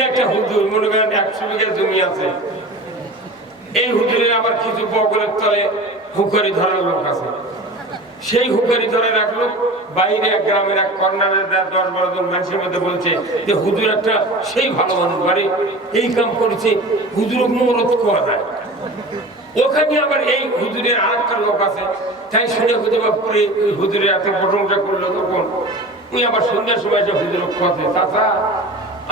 এখানে একটা হুজুর মনে করেন 100 বিঘা জমি আছে, এই হুজুরের আবার কিছু বগলের তলে হুকারি ধরার লোক আছে, সেই হুকারি ধরে রাখলো। বাইরে এক গ্রামের এক কর্নারে 10-12 জন মানুষের মধ্যে বলছে যে হুজুর একটা সেই ভালো মানুষ বাড়ি এই কাম করেছে, হুজুর মরদ করা যায়। ওখানে আবার এই হুজুরের আর একটা লোক আছে, তাই শুনে হুজুরে হুজুরের এত প্রশংসা করলো। তখন উনি আবার সন্ধ্যার সময় এসে হুজুর কথা, চাচা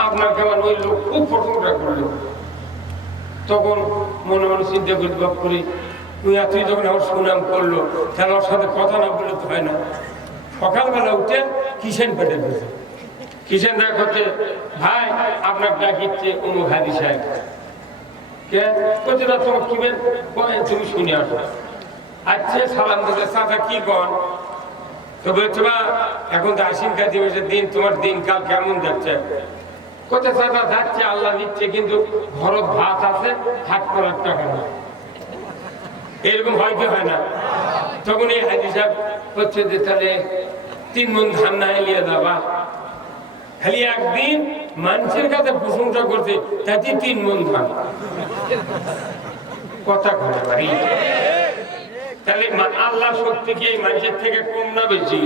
আপনার কেমন ওই লোক খুব প্রশংসা করলো। তখন মনে মনে চিন্তা করি বাপ করি, তুই এতই যখন আমার সুনাম করলো, তাহলে ওর সাথে কথা না বললে তো হয় না। সকালবেলা উঠে কিষেন পেটে গেছে, কিষেন দা করতে, ভাই আপনার ডাকিচ্ছে অমুক হাজি সাহেব। কে করছে না তোমার কিবেন তুমি শুনে আসো। আচ্ছা সালাম দিতে, চাচা কি কন? তো বলছে বা এখন তো আশ্বিন কাজী মাসের দিন, তোমার দিনকাল কেমন যাচ্ছে? কোথায় চাচা যাচ্ছে, আল্লাহ দিচ্ছে, কিন্তু ঘরত ভাত আছে, হাট করার টাকা না। এরকম হয় কি হয় না? তখন এই হাজি সাহেব হচ্ছে যে তাহলে 3 মণ ধান না এলিয়ে যাবা। খালি একদিন মানুষের কাছে প্রশংসা করছে, তাতে 3 মণ ধান। কথা কথা পারি তাহলে আল্লাহ শক্তি কি এই মানুষের থেকে কম না বেশি?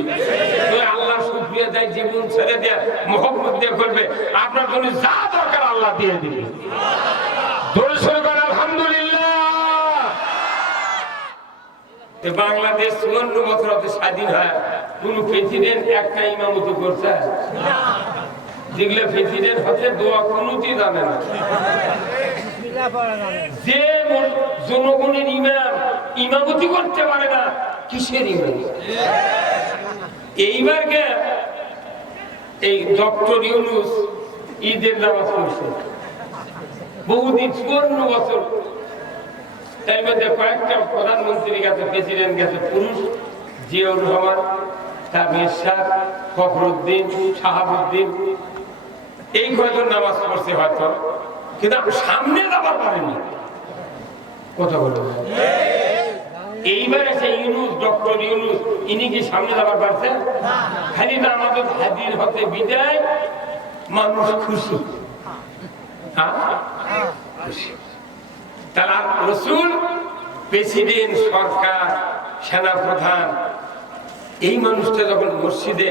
আল্লাহ শুকরিয়া দেয়, জীবন ছেড়ে দেয়, মোহাম্মত দিয়ে করবে, আপনার জন্য যা দরকার আল্লাহ দিয়ে দিবে। বাংলাদেশ 54 বছর হতে স্বাধীন হয়, কোন প্রেসিডেন্ট একটা ইমামতি করছে? যেগুলো প্রেসিডেন্ট হতে দোয়া কোনটি জানে না। যে জনগণের ইমাম ইমামতি করতে পারে না, কিসের ইমাম? এইবার কে এই ডক্টর ইউনূস ঈদের নামাজ পড়ছে বহুদিন, 54 বছর। তাই মধ্যে কয়েকটা প্রধানমন্ত্রী গেছে, প্রেসিডেন্ট গেছে, পুরুষ, জিয়াউর রহমান, তার এরশাদ, ফখরুদ্দিন, শাহাবুদ্দিন, এই কয়েকজন নামাজ পড়ছে হয়তো, কিন্তু সামনে যাবার পারেনি। কথা বলে এইবার এসে ইউনূস, ডক্টর ইউনূস, ইনি কি সামনে যাবার পারছেন? খালি নামাজত হাজির হতে বিদায়, মানুষ খুশি। তারা রাসূল, প্রেসিডেন্ট, সরকার, সেনাপ্রধান, এই মানুষটা যখন মসজিদে,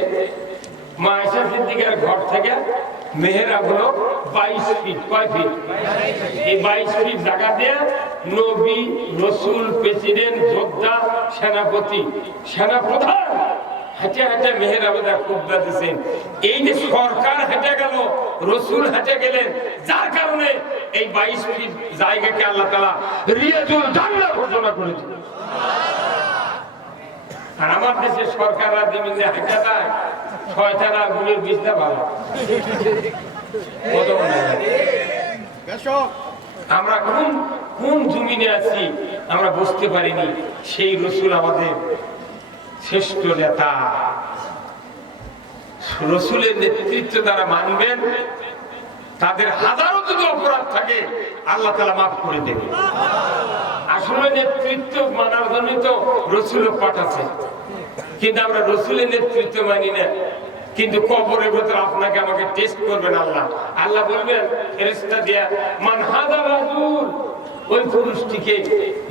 মা আয়েশা সিদ্দিকার ঘর থেকে মেহরাব হলো 22 ফিট। কয় ফিট? এই 22 ফিট জায়গা দিয়ে নবী, রাসূল, প্রেসিডেন্ট, যোদ্ধা, সেনাপতি, সেনাপ্রধান হেঁটে হেঁটে মেহরাবে খুতবা দিয়েছেন। এই যে সরকার হেঁটে গেল, রাসূল হেঁটে গেলেন, যার কারণে এই 22 ফিট জায়গাকে আল্লাহ তাআলা রিয়াজুল জান্নাহ ঘোষণা করেছেন। আর আমার দেশের সরকাররা জমিনে হেঁটে যায়, শয়তানরা গুলির বিছনা ভালো। আমরা কোন কোন জমিনে আছি আমরা বুঝতে পারিনি। সেই রাসূল আমাদের শ্রেষ্ঠ নেতা। রাসূলের নেতৃত্ব যারা মানবেন, তাদের হাজারো যদি অপরাধ থাকে আল্লাহ তাআলা মাফ করে দেবে। আসলে নেতৃত্ব মানার জন্যই তো রাসূল পাঠাচ্ছে, কিন্তু আমরা রাসূলের নেতৃত্ব মানি না। কিন্তু কবরের ভিতরে আপনাকে আমাকে টেস্ট করবেন আল্লাহ। আল্লাহ বলবেন ফেরেশতা দিয়া, মান হাযা রাজুল, ওই পুরুষটিকে।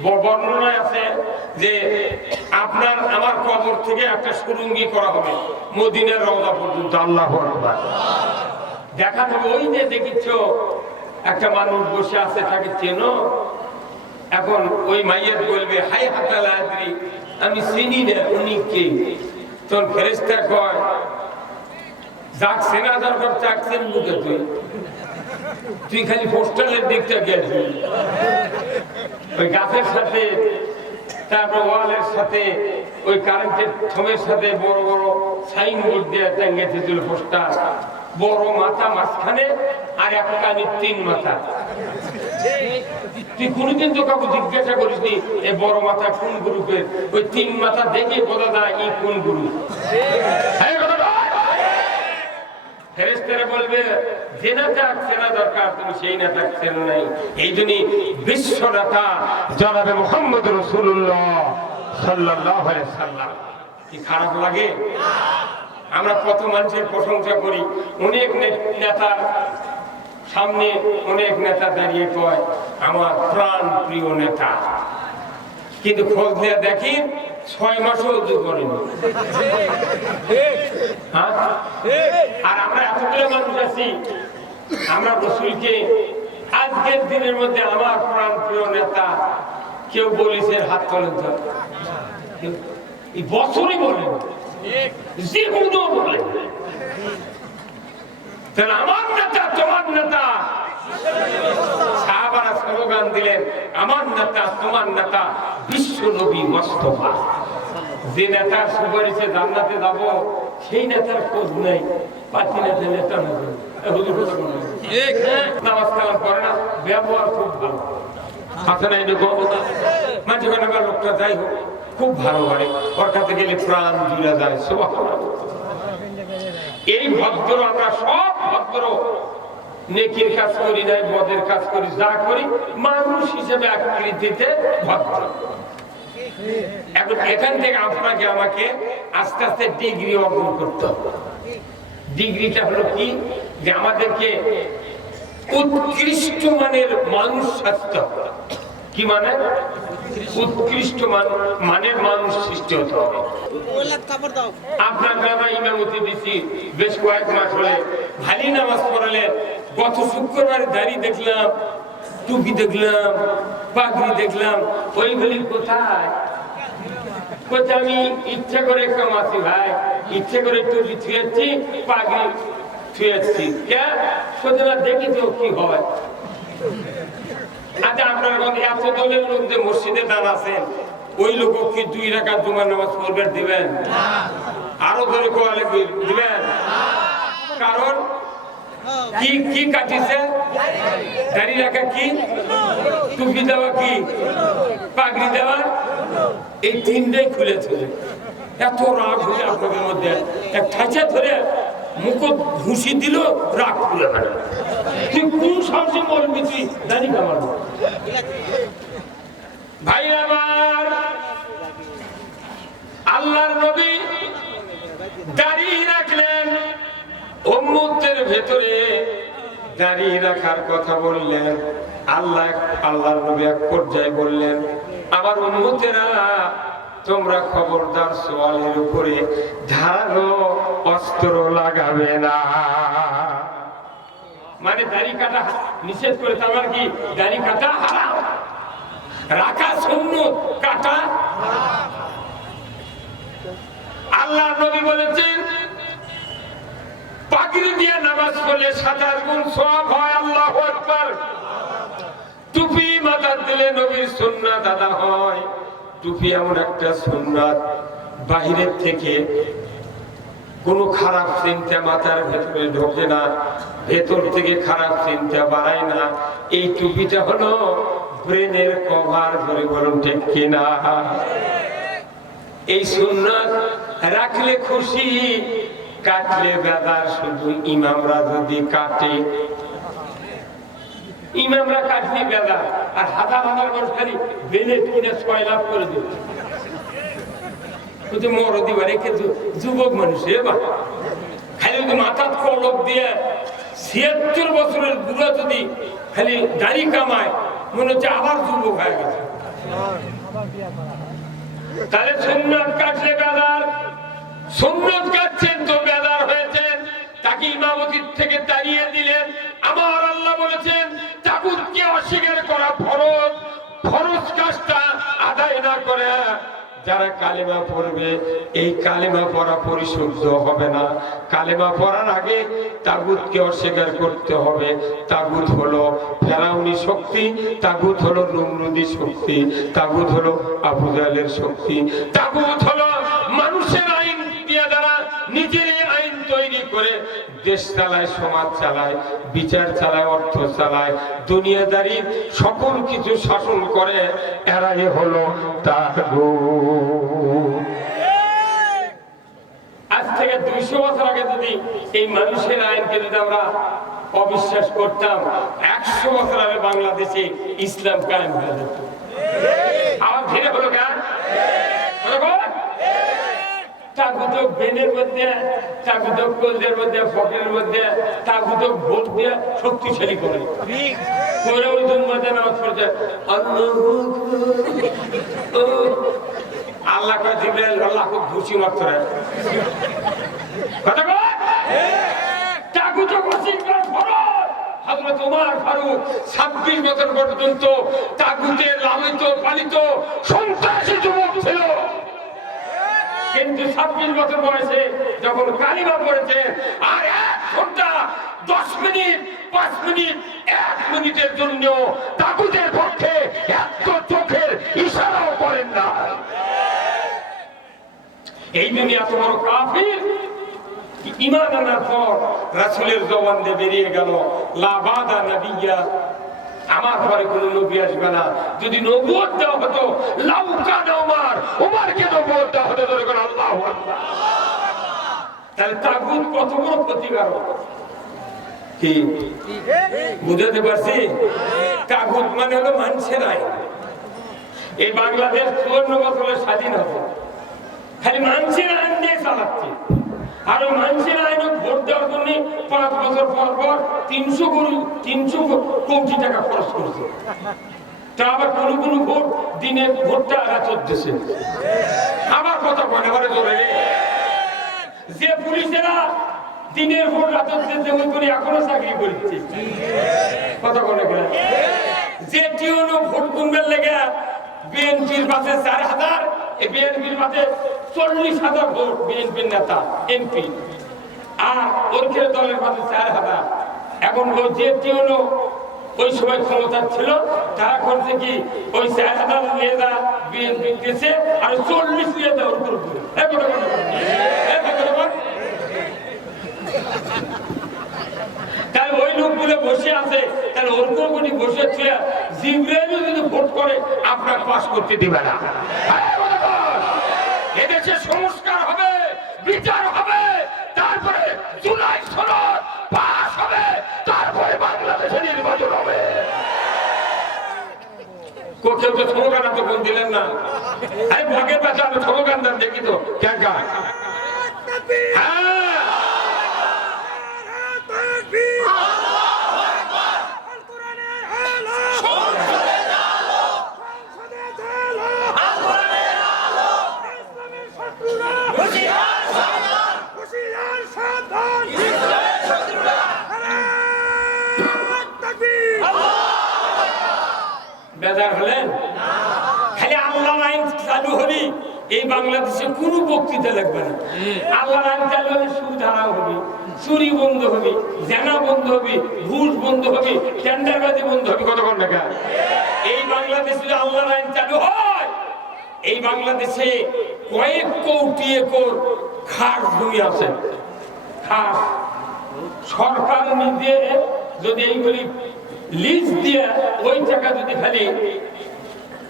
বর্ণনায় আছে যে আপনার আমার কবর থেকে একটা সুরঙ্গি করা হবে মদিনার রওজা পর্যন্ত। আল্লাহু আকবার। দেখা যাবে ওই যে দেখিছো একটা মানুষ বসে আছে, তাকে চেনো? এখন ওই মাইয়াত বলবে, হাই হাতাল আদ্রি, আমি চিনি না উনি কে। তখন ফেরেশতা কয়, যাক চেনা দরকার চাকছেন মুখে, তুই খালি পোস্টালের দিকটা গেছি। ওই গাছের সাথে, তারপর ওয়ালের সাথে, ওই কারেন্টের থমের সাথে বড় বড় সাইনবোর্ড দিয়ে টাঙ্গিয়েছিল পোস্টার। বড় মাথা মাঝখানে, আর এক কানে 3 মাথা। তুই কোনদিন তো কাউকে জিজ্ঞাসা করিসনি এই বড় মাথা কোন গ্রুপের? ওই 3 মাথা দেখে বোঝা যায় এই কোন গ্রুপ। ফেরেশতারা বলবে, যে নেতা চেনা দরকার তুমি সেই নেতা চেনো নাই। এই জন্যই বিশ্ব নেতা জনাবে মুহাম্মদ রাসূলুল্লাহ সাল্লাল্লাহু আলাইহি ওয়াসাল্লাম। কি খারাপ লাগে? আমরা কত মানুষের প্রশংসা করি, অনেক নেতার সামনে অনেক নেতা দাঁড়িয়ে কয় আমার প্রাণ প্রিয় নেতা, কিন্তু খোঁজ নিয়ে দেখি 6 মাসও উজু করেনি। আর আমরা এতগুলো মানুষ আছি, আমরা রসুলকে আজকের দিনের মধ্যে আমার প্রাণ প্রিয় নেতা কেউ বলেছে হাত তোলেন তো, এই বছরই বলেন, যে কোনো বলেন, তাহলে আমার নেতা তোমার নেতা। সাহাবারা স্লোগান দিলেন আমার নেতা তোমার নেতা বিশ্ব নবী মুস্তাফা। যে নেতার সুপারিশে জান্নাতে যাব সেই নেতার খোঁজ নেই, পাতি নেতা নেতা নেই, নামাজ কালাম করে না, ব্যবহার খুব ভালো আছে না, মাঝে মাঝে লোকটা যাই হোক খুব ভালো হয়, ওর কাছে গেলে প্রাণ জুড়ে যায়। এই ভদ্র আমরা সব ভদ্র, নেকির কাজ করি নাই, মদের কাজ করি, যা করি মানুষ হিসেবে আকৃতিতে ভদ্র। এখন এখান থেকে আপনাকে আমাকে আস্তে আস্তে ডিগ্রি অর্জন করতে হবে। ডিগ্রিটা হলো কি, যে আমাদেরকে উৎকৃষ্ট মানের মানুষ থাকতে হবে। কি মানে? উৎকৃষ্ট মানের মানুষ সৃষ্টি হতে হবে। আপনার গ্রামে ইমামতি দিচ্ছি বেশ কয়েক মাস হলে, ভারী নামাজ পড়ালেন, গত শুক্রবার দাড়ি দেখলাম, টুপি দেখলাম, পাগড়ি দেখলাম, ওইগুলি কোথায়? আমি ইচ্ছা করে কামাচ্ছি ভাই, ইচ্ছে করে টুপি ছুঁয়েছি, পাগড়ি ছুঁয়েছি, দেখি তো কি হয়। আচ্ছা, আপনার মধ্যে এত দলের লোক যে মসজিদে দান আছেন, ওই লোক কি 2 রাকাত জুমার নামাজ পড়বে দিবেন? আরো ধরে কোয়ালে দিবেন? কারণ কি কি কাটিছে? দাড়ি রাখা কি, টুপি দেওয়া কি, পাগড়ি দেওয়া, এই 3টাই খুলেছে। এত রাগ হলে আপনাদের মধ্যে এক ঠাঁচা ধরে মুখ ঘুষি দিল, রাগ খুলে না। তুই কোন সাহসে বলবি তুই দাড়ি কামাবো? ভাই আমার, আল্লাহর নবী দাড়ি রাখলেন, উম্মতের ভেতরে দাড়ি রাখার কথা বললেন। আল্লাহর নবী এক পর্যায়ে বললেন, আমার উম্মতেরা তোমরা খবরদার সোয়ালের উপরে ধারালো অস্ত্র লাগাবে না। মানে দাড়ি কাটা নিষেধ করে, তার কি দাড়ি কাটা হারাম, রাখা সুন্নাত, কাটা আল্লাহর নবী বলেছেন পাগড়ি দিয়ে নামাজ পড়লে 70 গুণ সওয়াব হয়। আল্লাহু আকবার। টুপি মাথা দিলে নবীর সুন্নাত আদা হয়। টুপি এমন একটা সুন্নাত, বাহিরের থেকে কোনো খারাপ চিন্তা মাথার ভেতরে ঢোকে না, ভেতর থেকে খারাপ চিন্তা বাড়ায় না। এই টুপিটা হলো ব্রেনের কভার, ধরে বলুন ঠিক কিনা? এই সুন্নাত রাখলে খুশি, কাটলে বেদার। শুধু ইমামরা যদি কাটে, ইমামরা কাটলে বেদার, আর হাজার হাজার মানুষ খালি বেলেট কিনে 6 লাখ করে দিচ্ছে। মরদি বাড়ি যুবক মানুষ খালি মাথা কলক দিয়ে 76 বছরের বুড়া যদি খালি দাড়ি কামায়, মনে হচ্ছে আবার যুবক হয়ে গেছে। তাহলে সুন্নাত কাটলে বেদার, সুন্নাত কাটছেন তো বেদার হয়েছেন, তাকে ইমামতির থেকে তাড়িয়ে দিলেন। আমার আল্লাহ বলেছেন তাগুতকে অস্বীকার করা ফরজ, ফরজ কাজটা আদায় না করে যারা কালেমা পড়বে, এই কালেমা পড়া পরিশুদ্ধ হবে না। কালেমা পড়ার আগে তাগুতকে অস্বীকার করতে হবে। তাগুত হলো ফেরাউনি শক্তি, তাগুত হলো নমরুদি শক্তি, তাগুত হলো আবু জাহেলের শক্তি, তাগুত হলো মানুষের আইন দিয়ে যারা নিজের আইন তৈরি করে দেশ চালায়, সমাজ চালায়, বিচার চালায়, অর্থ চালায়, দুনিয়াদারি সকল কিছু শাসন করে, এরাই হলো তাগুত। আজ থেকে 200 বছর আগে যদি এই মানুষের আইনকে যদি আমরা অবিশ্বাস করতাম, 100 বছর আগে বাংলাদেশে ইসলাম কায়েম হয়ে যেত। আবার ধীরে হলো কেন? তাগুতো বেনের মধ্যে, তাগুতো কলদের মধ্যে, পকেটের মধ্যে, তাগুতো ভোট দিয়ে শক্তিশালী করে করে ওই জন্মতে নামাজ পড়ছে আল্লাহ করে জিবরাইল আল্লাহ খুব ঘুষি মারতে কথা বল তাগুতো ঘুষি কর ফরজ হযরত ওমর ফারুক 26 বছর পর্যন্ত তাগুতে লালিত পালিত সন্ত্রাসী যুবক ছিল কিন্তু 26 বছর বয়সে যখন কালিমা পড়েছে আর 1 ঘন্টা 10 মিনিট 5 মিনিট 1 মিনিটের জন্য তাগুতের পক্ষে এত চোখের ইশারাও করেন না এই দুনিয়া তো বড় কাফির ঈমান আনার পর রাসূলের জবান দিয়ে বেরিয়ে গেল লা বাদা নবিয়্যা আমার পরে কোন নবী আসবে না যদি নবুয়ত দেওয়া হতো লাউ কানা ওমরকে নবুয়ত দেওয়া হতো তখন আল্লাহু আকবার তাহলে তাগুত কত বড় ক্ষতিকারক কি বুঝতে পারছি তাগুত মানে হলো মানুষের আইন এই বাংলাদেশ 54 বছরের স্বাধীনতা খালি মানুষের আইন দিয়ে চালাচ্ছে আর ওই মানুষের আইনে ভোট দেওয়ার জন্য 5 বছর পর পর 300 কোটি টাকা খরচ করেছে তা আবার কোনো কোনো ভোট দিনের ভোটটা চলতেছে আবার কথা বলে আবার জোরে যে পুলিশেরা দিনের ভোট রাতের দিতে ওই করে এখনো চাকরি করছে কথা বলে যে টিউনো ভোট গুনবার লেগে বিএনপির পাশে 4000 এই বিএনপির পাশে 40,000 ভোট বিএনপির নেতা এমপি আর ওরকের দলের পাশে 4000 এখন ও যে টিউনো ওই সময় ক্ষমতা ছিল তারা করছে কি ওই 4000 নিয়ে যা বিএনপি দিয়েছে আর 40 নিয়ে যা ওর করবে তাই ওই লোকগুলো বসে আছে তাহলে ওর কোনি বসে ছিল জিবরাইল যদি ভোট করে আপনার পাস করতে দিবে না এদেশে সংস্কার হবে বিচার হবে তারপরে জুলাই সনদ পাস হবে তারপরে বাংলাদেশে নির্বাচন হবে কেউ তো স্লোগান তো কোন দিলেন না আরে ভাগের পাশে আমি স্লোগান দেন দেখি তো কেন কাজ বেজার হলেন খালি আল্লাহ আইন চালু হলি এই বাংলাদেশে কোনো বক্তৃতা লাগবে না আল্লাহ আইন চালু হলে সুদ হারাম হবে চুরি বন্ধ হবে জেনা বন্ধ হবে ঘুষ বন্ধ হবে টেন্ডারবাজি বন্ধ হবে কতক্ষণ টাকা এই বাংলাদেশে যদি আল্লাহ আইন চালু হয় এই বাংলাদেশে কয়েক কোটি একর খাস জমি আছে খাস সরকার নিজে যদি এইগুলি লিজ দিয়ে ওই টাকা যদি খালি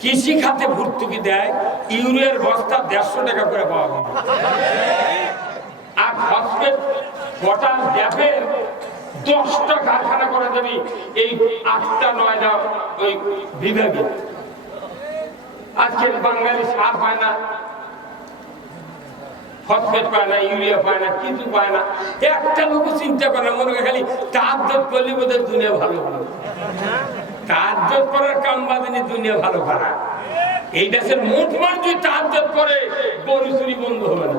কৃষি খাতে ভর্তুকি দেয় ইউরিয়ার বস্তা 150 টাকা করে পাওয়া যাবে আর ফসফেট গোটা গ্যাপের 10টা কারখানা করা যাবে এই 8টা 9টা ওই বিভাগে আজকের বাঙালি সার পায় না ফসফেট পায় না ইউরিয়া পায় না কিছু পায় না একটা লোক চিন্তা করে না মনে খালি তাহাজ্জুদ করলে বোধহয় দুনিয়া ভালো হবে তাহাজ্জুদ করার কাম বাদেনি দুনিয়া ভালো করা এই দেশের মোট মানুষ যদি তাহাজ্জুদ করে গরু চুরি বন্ধ হবে না